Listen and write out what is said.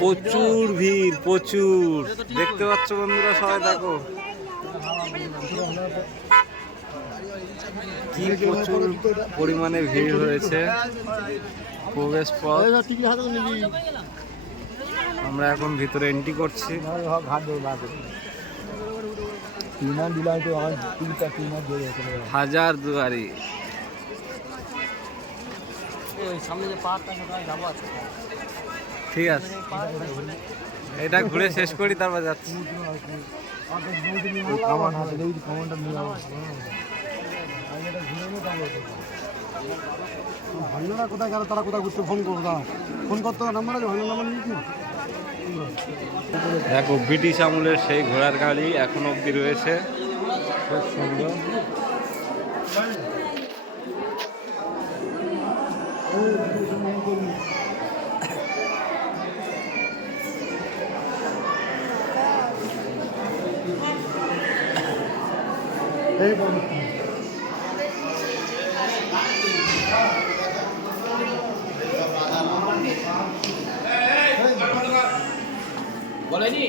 প্রচুর ভিড়, প্রচুর। দেখতে পাচ্ছ বন্ধুরা, সবাই দেখো কি প্রচুর পরিমাণে ভিড় হয়েছে। প্রবেশ পথ, আমরা এখন ভিতরে এন্ট্রি করছি। হাজার দুয়ারি। ঠিক আছে, এটা ঘুরে শেষ করি, তারপর যাচ্ছি। ভাইরা কোথায় গেল, তারা কোথায় ঘুরতে ফোন করো, তারা ফোন করতে নাম্বার আছে, ভাইয়ের নাম্বার নিয়েছি। দেখো ব্রিটিশ আমলের সেই ঘোড়ার গাড়ি এখনো অব্দি রয়েছে, খুব সুন্দর। বলেনি